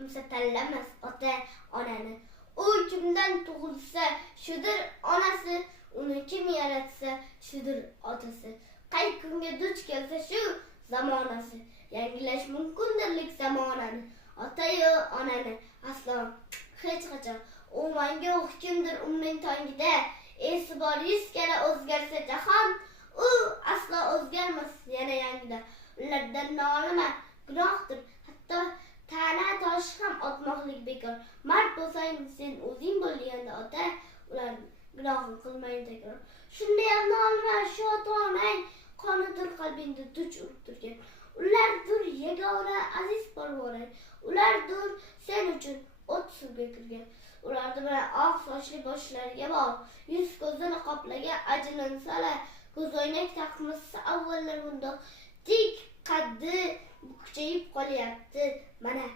kimsa tanlamas ota onani. U kimdan tug'ilsa shudir onasi, uni kim yaratsa shudir otasi. Qay kunga duch kelsa shu zamonasi, yangilash mumkindirlik zamonani. Ota-yu onani aslo hech qachon u menga hukmdir umring tongida. Esi bor 100 kala o'zgarsa jahon, u aslo o'zgarmas yana yangida. Ulardan nolima gunohdir, hatto ta'na tosh ham otmoqlik bekor. Mard bo'lsang sen o'zing bo'l deganda ota, ular gunohni qilmaydi takror. Shunday ham nolima shu ota-onang qonidir qalbingda duch urib turgan. Ulardir yagona aziz polvonang, ulardir sen uchun o't suvga kirgan. Ularni bilan oq sochli boshlariga bor, yuz ko'zini qoplagan ajinsalar, ko'zoynak taqmasa avvallar bundoq tik qaddi bukchayib qolyapti. Mana